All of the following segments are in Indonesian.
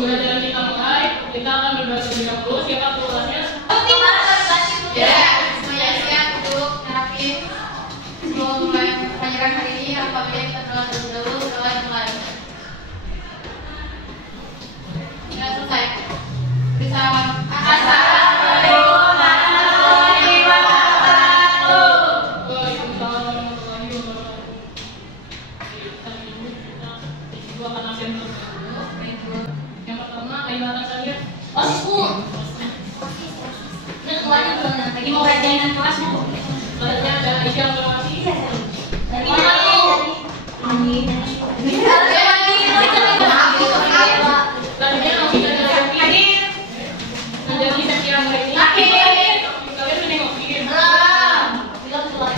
Pembelajaran kita mulai, kita akan berbahasa Indonesia dulu. Siapa kelasnya? Ya, semuanya siap untuk nerapin sebelum mulai pelajaran hari ini. Apabila kita kenalan dulu, mulai. Ya, selesai. Bisa. Assalamualaikum warahmatullahi wabarakatuh. Waalaikumsalam warahmatullahi wabarakatuh. Kita akan absen dulu. Yang pertama, Aymara Salia. Osku. Ini keluarnya belum lagi mau kerjain kelasnya. Selanjutnya ada Aisyah Nurwati. Dari mana tuh? Selanjutnya Novita Jayati. Hadir. Menjadi Setia Anggreni. Hadir. Kalian menengokin. Bilang keluar.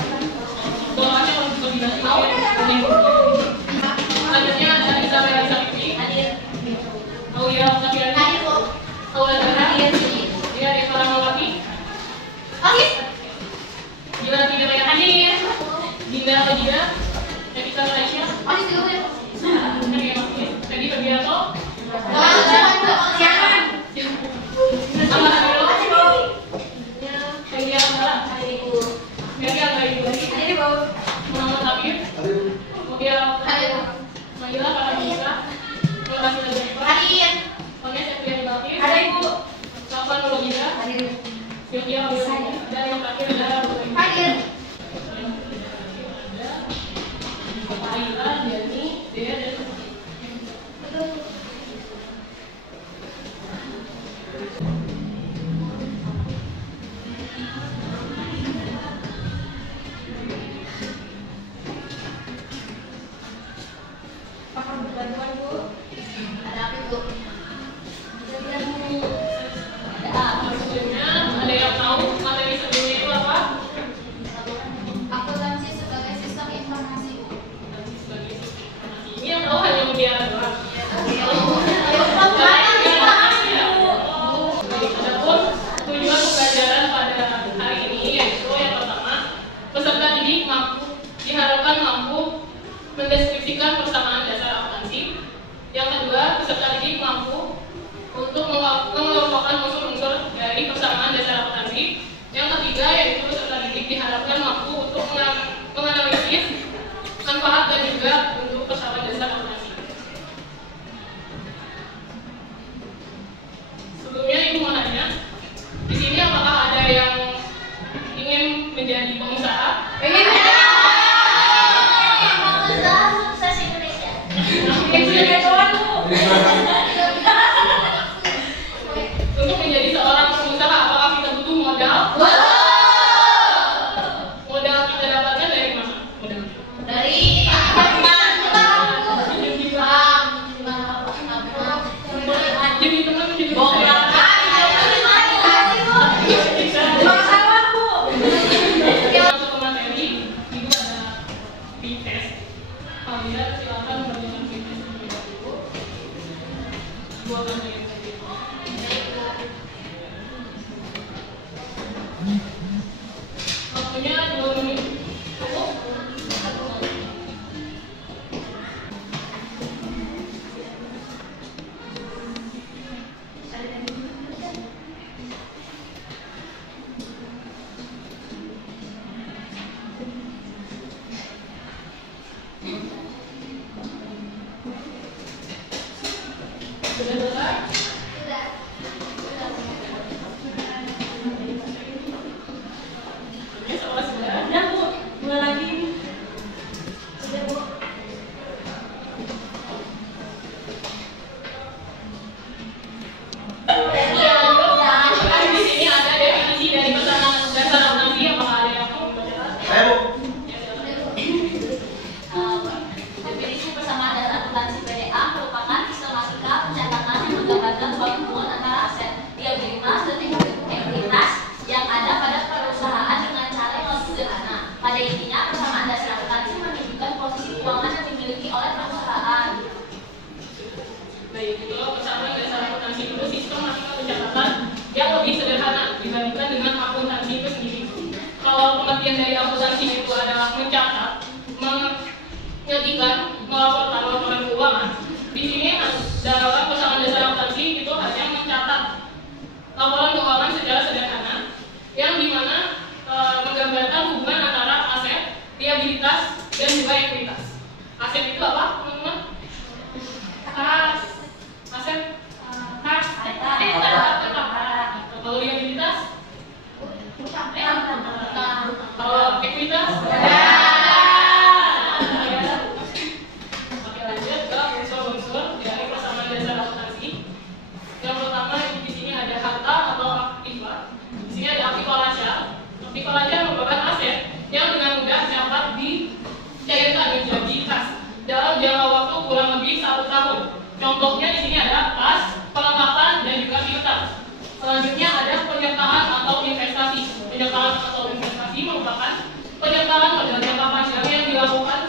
Doanya kalau koordinasi menengokin. Selanjutnya ada Isabella Isabiti. Hadir. Aulia Oktaviani. Hadir kok. Aula Zahra. Hadir. Dia Eva Rahmawati. Hadir. Gila Tidak Banyak. Hadir. Dinda Ojida. Evita Malaysia. Hadir juga ya. Tadi Fabianto. Silakan. Ahmad Abdul. Hadir. Fedia Amara. Hadir Bu. Mary Anggayu. Hadir Bu. Muhammad Habib. Mutia Hadir. Maila Paramisa. Lokasi Najarifa. Hadir. Ones Epriani Bakir. Hadir Bu. Kapan Nurulida. Hadir. Sylvia Wilson. Dan yang terakhir adalah Hadir. Aila, Diani, Dea, dan Bantuan Bu. Ada apa Bu? sebelumnya ada yang tahu materi sebelumnya itu apa? Akuntansi sebagai sistem informasi. Ini yang tahu hanya Mutiara doang. Adapun tujuan pembelajaran pada hari ini yaitu yang pertama, peserta didik diharapkan mampu mendeskripsikan persamaan dasar akuntansi. Yang kedua, peserta didik mampu untuk mengelompokkan unsur-unsur dari persamaan dasar akuntansi. Yang ketiga, yaitu peserta didik diharapkan mampu untuk menganalisis manfaat dan juga untuk persamaan dasar akuntansi. Sebelumnya Ibu mau nanya, di sini apakah ada yang ingin menjadi pengusaha? Sukses Indonesia. Untuk menjadi seorang pengusaha, apakah kita butuh modal? Modal kita dapatkan dari mana? Modal. Dari Jadi teman menjadi masuk ke materi, itu ada P-test. Kalian silakan mengerjakan P-test terlebih dahulu. Gua akan mengerjakan waktunya 2 menit. Cukup? Sudah selesai? Oke, sekolah sudah. Udah Bu, mulai lagi. Sudah, Bu. Di sini ada definisi dari persamaan dasar akuntansi. Apakah ada yang mau membaca? Definisi persamaan dasar akuntansi PDA merupakan sistematika pencatatan yang menggambarkan bahwa hubungan antara aset liabilitas dan ekuitas yang ada pada perusahaan dengan cara yang lebih sederhana. Pada intinya, persamaan dasar akuntansi menunjukkan posisi keuangan yang dimiliki oleh perusahaan. Baik, kalau persamaan dasar akuntansi itu sistem masukan pencatatan yang lebih sederhana dibandingkan dengan akuntansi itu sendiri. Kalau pengertian dari akuntansi itu adalah mencatat, menyajikan, melaporkan laporan keuangan, di sini dalam persamaan dasar akuntansi Aset itu apa, teman-teman? Kas. Aset kas. Kalau liabilitas? Kalau ekuitas? Oke, lanjut ke unsur-unsur dari persamaan dasar akuntansi. Yang pertama di sini ada harta atau aktiva. Di sini ada aktiva lancar. Aktiva lancar merupakan aset yang dengan mudah dapat dicairkan menjadi kas dalam jangka waktu kurang lebih 1 tahun. Contohnya di sini ada kas, perlengkapan, dan juga piutang. Selanjutnya ada penyertaan atau investasi. Penyertaan atau investasi merupakan penyertaan pada jangka panjang yang dilakukan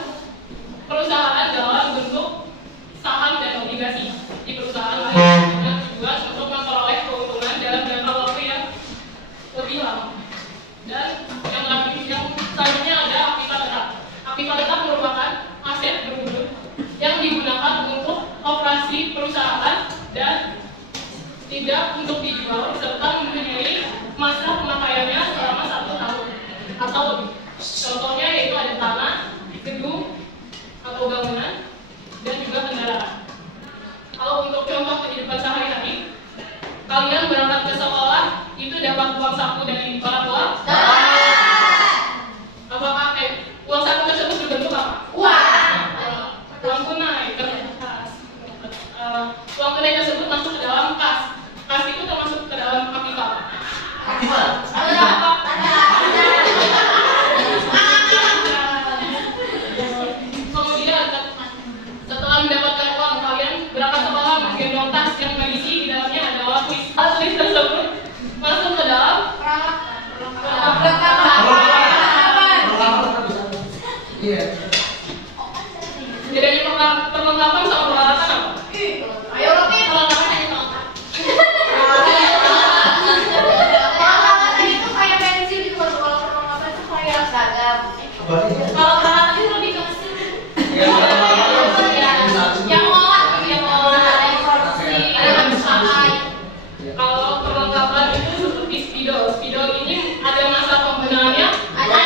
perusahaan dalam bentuk saham dan obligasi di perusahaan lain dengan tujuan untuk memperoleh keuntungan dalam jangka waktu yang lebih lama. Dan yang selanjutnya ada aktiva tetap. Aktiva tetap merupakan aset berwujud yang digunakan untuk operasi perusahaan dan tidak untuk dijual serta mempunyai masa pemakaiannya selama 1 tahun atau lebih. Contohnya yaitu ada tanah, gedung atau bangunan, dan juga kendaraan. Kalau untuk contoh kehidupan sehari-hari, kalian berangkat ke sekolah itu dapat uang saku dari orang tua? Apakah uang saku tersebut berbentuk apa? Uang tunai, kertas. Uang tunai tersebut masuk ke dalam kas. Kas itu termasuk ke dalam aktiva. Kemudian setelah mendapatkan uang, kalian berangkat sekolah menggendong tas yang berisi di dalamnya adalah kuis. Kuis tersebut masuk ke dalam bedanya perlengkapan sama peralatan apa? Ayo Rocky, Perlengkapan hanya pelengkap. peralatan itu kayak pensil gitu, kalau peralatan itu kayak seragam. Kalau peralatan itu lebih ke mesin. Yang ngolah, ada pakai. Kalau perlengkapan itu seperti spidol. Spidol ini ada masa penggunaannya. Ada.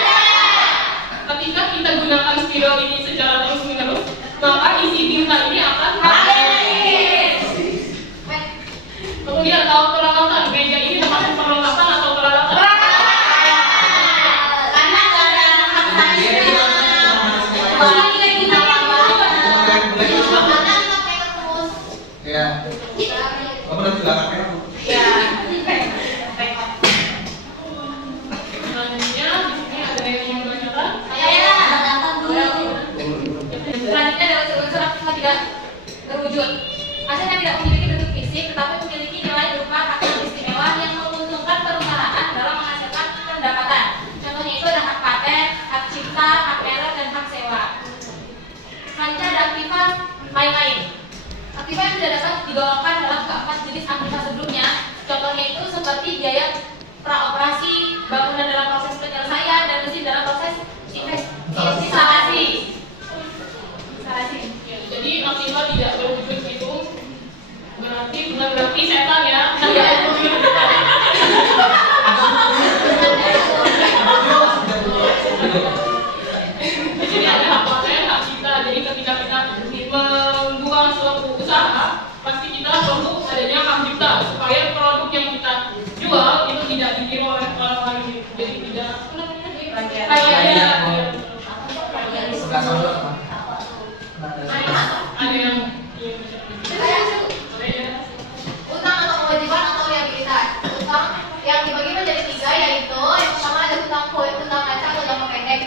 Ketika kita gunakan spidol ini secara terus-menerus, maka isi tinta ini akan habis. Kemudian kalau peralatan, meja ini termasuk perlengkapan atau peralatan? Karena nggak ada karena kita pakai terus. Ya. Kamu nanti belakangnya. Selanjutnya di sini ada yang ingin berkata. Selanjutnya adalah unsur aktiva tidak terwujud. Aset yang tidak memiliki bentuk fisik tetapi memiliki nilai berupa kapital istimewa yang menguntungkan perusahaan dalam menghasilkan pendapatan. Contohnya itu ada hak paten, hak cipta, hak merek, dan hak sewa. Selanjutnya ada aktiva lain-lain. Aktiva yang tidak dapat digolongkan dalam keempat jenis aktiva sebelumnya. Contohnya itu seperti biaya praoperasi, bangunan dalam proses penyelesaian, dan mesin dalam proses instalasi. Ya, jadi aktiva tidak berwujud itu bukan berarti setan ya. Jadi ada hak paten, hak cipta. Jadi ketika kita membuka suatu usaha, pasti kita perlu adanya hak cipta supaya produk yang kita jual itu tidak ditiru oleh orang lain. Jadi tidak ada yang Utang atau kewajiban atau liabilitas. Utang yang dibagi menjadi 3, yaitu yang pertama ada utang lancar atau jangka pendek.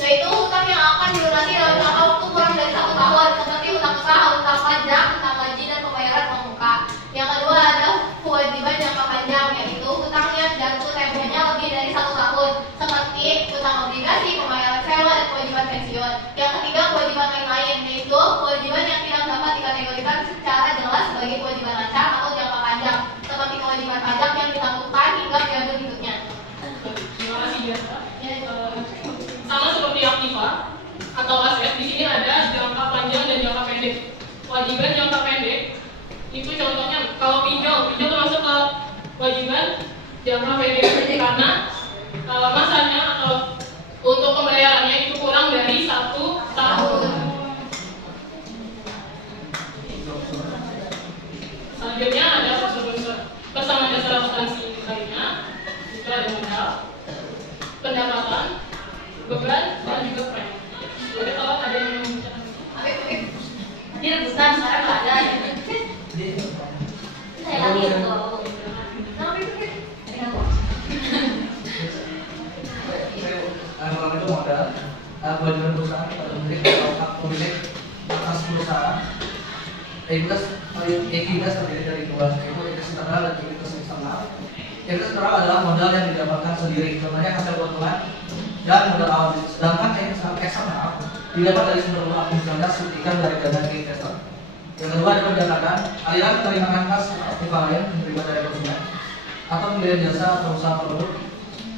Yaitu utang yang akan dilunasi dalam jangka waktu kurang dari 1 tahun, seperti utang usaha, utang pajak, utang gaji, dan pembayaran uang muka. Yang kedua ada kewajiban jangka panjang, yaitu utang yang jatuh temponya lebih dari 1 tahun, seperti utang obligasi, pembayaran sewa, dan kewajiban pensiun. Yang ketiga kewajiban lain-lain, yaitu kewajiban yang tidak dapat dikategorikan secara jelas sebagai kewajiban lancar atau jangka panjang, seperti kewajiban pajak yang ditangguhkan hingga periode berikutnya. Terima kasih biasa. Sama seperti aktiva atau aset, di sini ada jangka panjang dan jangka pendek. Kewajiban jangka pendek itu contohnya kalau pinjol termasuk ke kewajiban jangka pendek karena masanya atau untuk pembayarannya itu kurang kurang dari 1 tahun. Selanjutnya ada unsur-unsur persamaan dasar akuntansi lainnya, itu ada modal, pendapatan, beban, dan juga premi. Oke, kalau ada yang mau bicara, Ini rebutan sekarang nggak ada ya. Saya lagi itu. Kalau itu modal, kewajiban perusahaan pada pemilik atau hak pemilik atas perusahaan. Ekuitas terdiri dari dua, yaitu ekuitas internal dan ekuitas eksternal. Ekuitas internal adalah modal yang didapatkan sendiri, contohnya hasil keuntungan dan modal awal. Sedangkan ekuitas eksternal didapat dari sumber uang, misalnya suntikan dari dana investor. Yang kedua adalah berdasarkan aliran penerimaan kas ekivalen menerima dari konsumen atau pembelian jasa atau usaha produk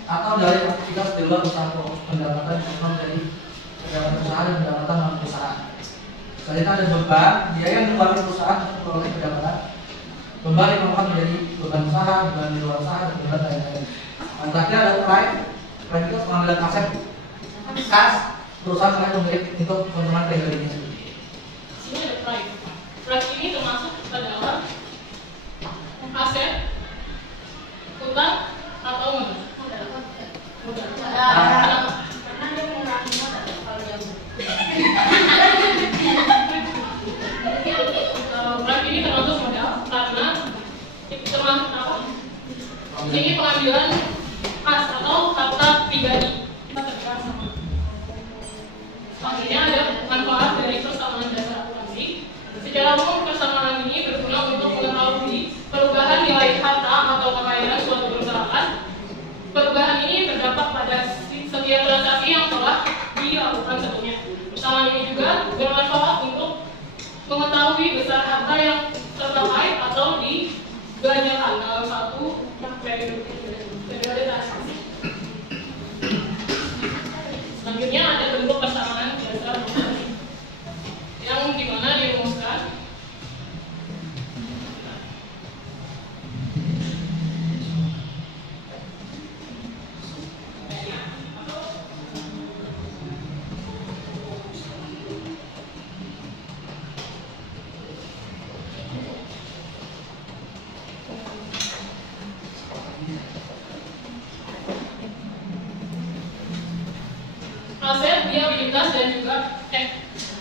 atau dari aktivitas di luar usaha pendapatan contoh dari pendapatan usaha dan pendapatan non perusahaan. Selanjutnya ada beban, biaya yang dikeluarkan perusahaan untuk memperoleh pendapatan. Beban dikelompokkan menjadi beban usaha, beban di luar usaha, dan beban lain-lain. Dan terakhir ada prime itu pengambilan aset kas perusahaan oleh pemilik untuk keuntungan pribadinya sendiri. sini ada prime. Prime ini termasuk adalah aset, utang, atau modal. Karena dia mengurangi modal kalau dia Prime ini termasuk modal karena termasuk apa? Ini pengambilan kas atau harta pribadi. Kita terkait sama. Selanjutnya ada manfaat dari persamaan dasar akuntansi. Secara umum persamaan ini berguna untuk mengetahui perubahan nilai harta atau kekayaan suatu perusahaan. Perubahan ini berdampak pada setiap transaksi yang telah dilakukan sebelumnya. Persamaan ini juga bermanfaat untuk mengetahui besar harta yang tercapai atau dibelanjakan dalam satu periode transaksi. Selanjutnya ada bentuk persamaan dasar akuntansi yang dimana dirumuskan aset, liabilitas, dan juga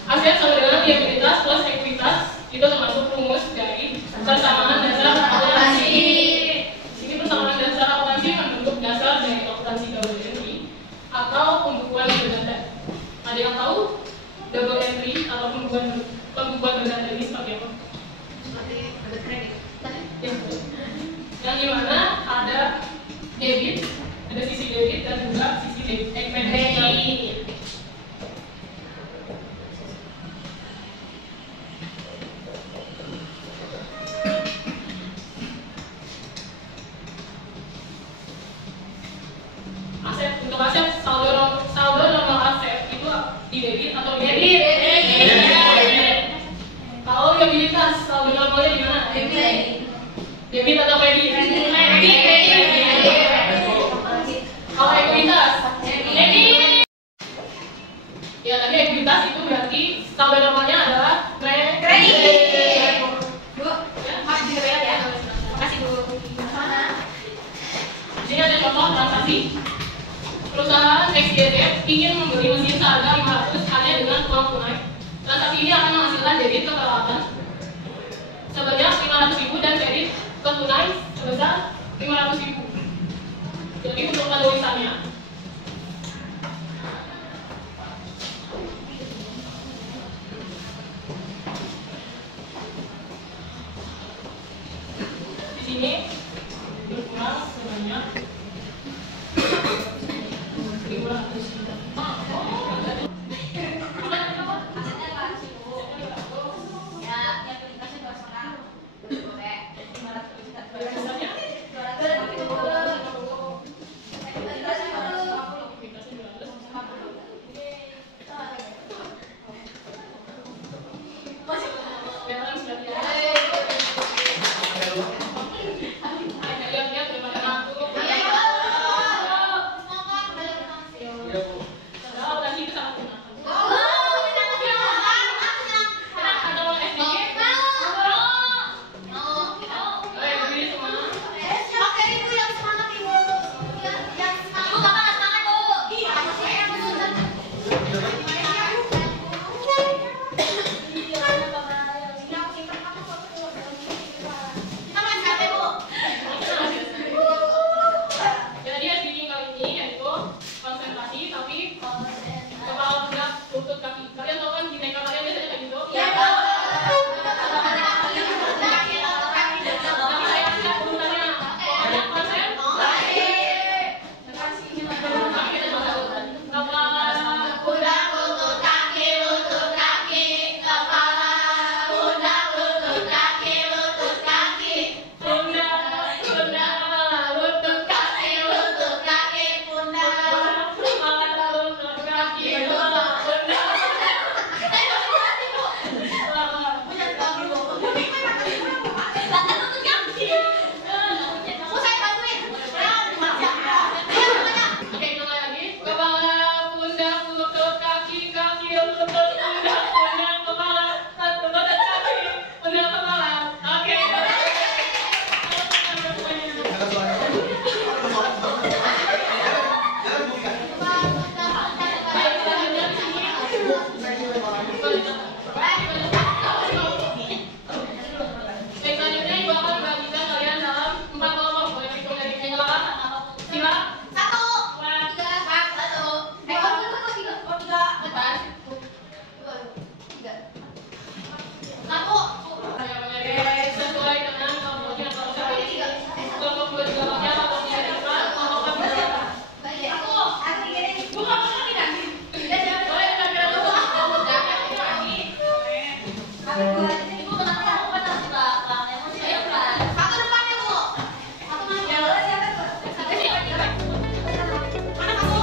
aset sama dengan liabilitas plus ekuitas itu termasuk rumus dari persamaan dasar akuntansi. Sini persamaan dasar akuntansi membentuk dasar dari akuntansi double entry atau pembukuan berganda. Ada yang tahu double entry atau pembukuan berganda ini seperti apa? seperti ada kredit. Yang dimana ada debit, ada sisi debit dan juga sisi kredit. Aset untuk aset saldo normal aset itu di debit atau di debit. Kalau liabilitas saldo normalnya di mana? Debit atau kredit? Kalau ekuitas? Debit. Ya tadi ekuitas itu berarti saldo normalnya adalah kredit. Bu, maaf juga ya. Makasih Bu. Mana? Di sini ada contoh transaksi. Perusahaan XYZ ingin membeli mesin seharga 500 hanya dengan uang tunai. Transaksi ini akan menghasilkan debit ke peralatan sebanyak 500.000 dan kredit ke tunai sebesar 500.000. Jadi untuk penulisannya di sini berkurang sebanyak 500 juta. Lihat-lihat daripada aku. Ibu kenapa aku kan harus belakang? Emosi ya kan? Satu depannya Bu. Satu mana? Ya udah siapa tuh? Mana kamu?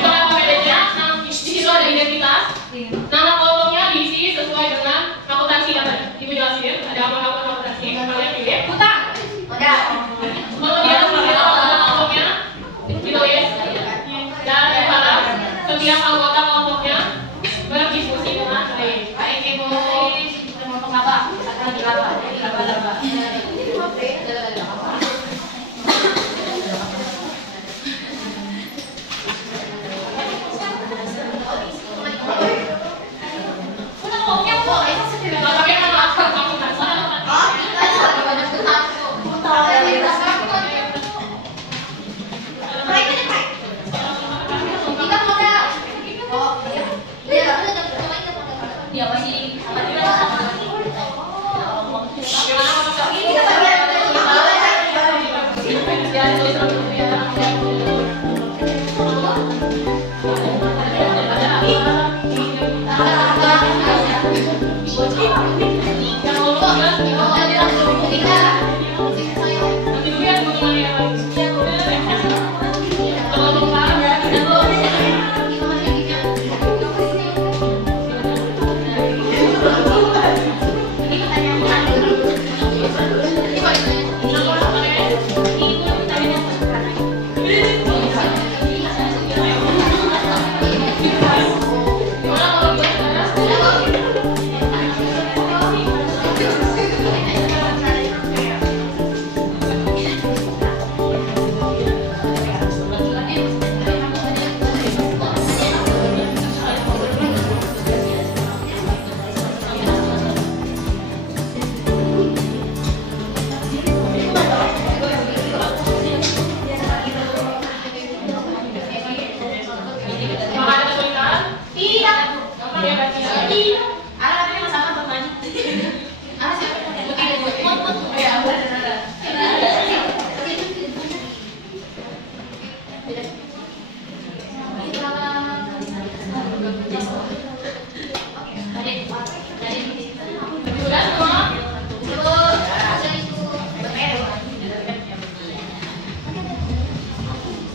Apa bedanya? Di situ ada identitas. Nama kelompoknya diisi sesuai dengan akuntansi yang tadi. Ibu jelasin, ada apa akuntansi. Kalian pilih. Utang. Modal. Kemudian nama kelompoknya ditulis. Dan berharap setiap anggota kelompoknya berdiskusi dengan baik. Baik Ibu. Kelompok apa? Lagi apa? Tapi nama akuntansi. Oh, kita lagi banyak utang. Dia masih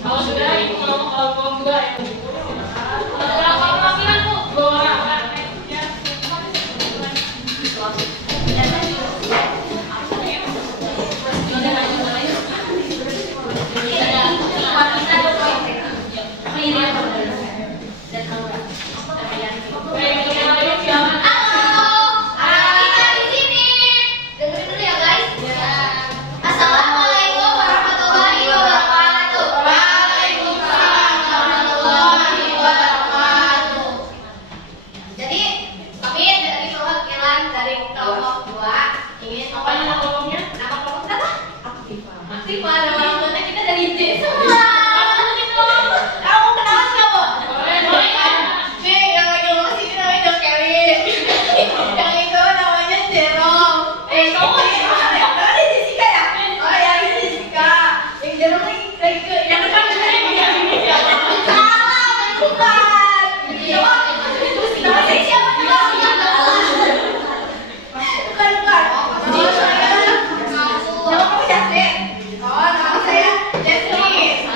Kalau sudah, ibu mau kelompok juga ya. Berapa laki-laki Bu? 2 orang. Assalamualaikum warahmatullahi wabarakatuh. Waalaikumsalam warahmatullahi wabarakatuh. Jadi kami dari perwakilan dari kelompok 2 ingin Apa nama kelompoknya? nama kelompok apa? Aktiva. Nama kita dari D semua. Kamu kenal siapa? Boleh. Nih yang lagi ngomong sini namanya Dok Kevin. Yang itu namanya Jerome. Kamu ada Jessica ya? Oh ya ini Jessica. Yang Jerome lagi ke yang depan Yang ini siapa? salah bukan. Jawab. Nama saya siapa juga? Bukan. Nama kamu Jasmine. Oh nama saya Jasmine.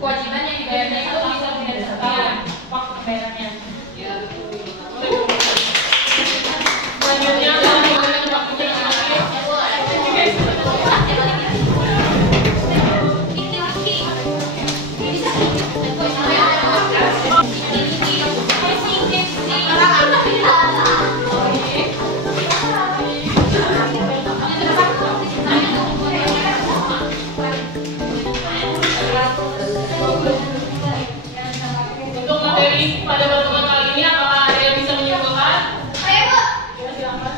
kewajiban yang dibayarnya itu bisa tidak disertai waktu pembayarannya. Selanjutnya adalah mengenai waktunya yang untuk materi pada pertemuan kali ini, apakah ada yang bisa menyimpulkan? Ayo Bu. Ya, silakan.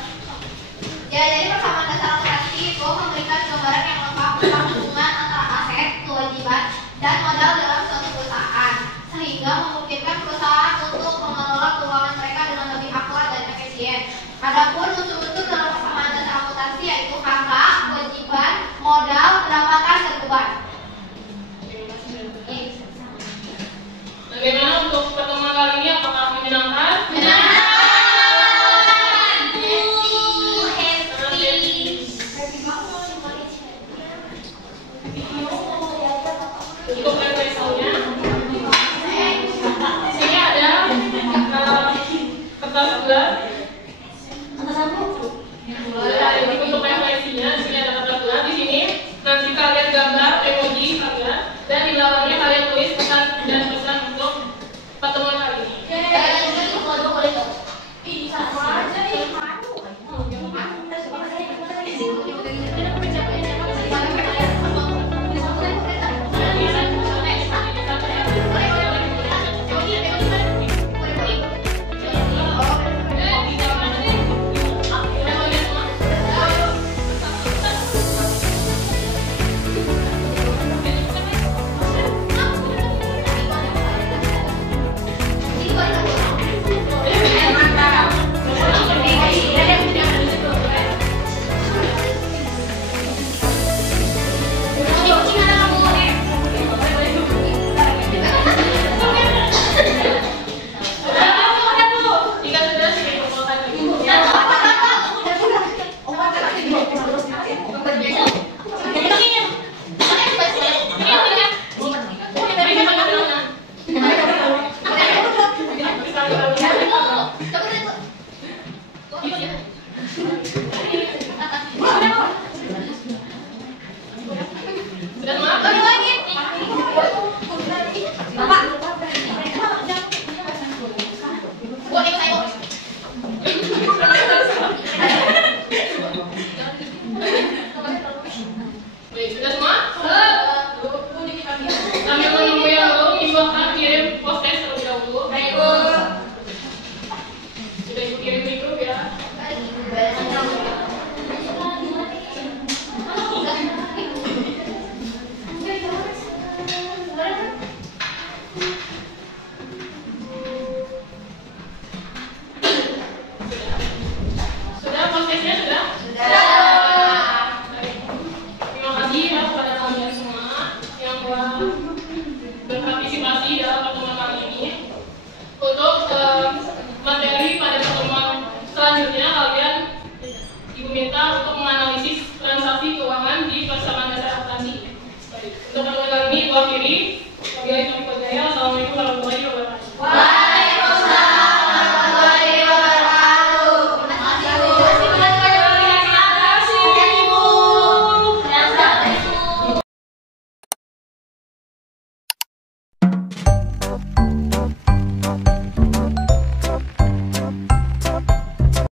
Ya, jadi persamaan dasar akuntansi itu memberikan gambaran yang lengkap tentang hubungan antara aset, kewajiban, dan modal dalam suatu perusahaan, sehingga memungkinkan perusahaan untuk mengelola keuangan mereka dengan lebih akurat dan efisien. Adapun unsur-unsur dalam persamaan dasar akuntansi yaitu harta, kewajiban, modal, pendapatan, dan beban. Bagaimana untuk pertemuan kali ini? Apakah menyenangkan? Untuk refleksinya, di sini ada kertas bulat. Jadi untuk refleksinya, di sini ada kertas bulat. Di sini nanti kalian gambar emoji kalian dan di belakangnya kalian tulis pesan dan pesan untuk pertemuan kali ini. Untuk pertemuan kali ini, gua akhiri. Wabillahi taufiq wal hidayah. Assalamualaikum warahmatullahi wabarakatuh.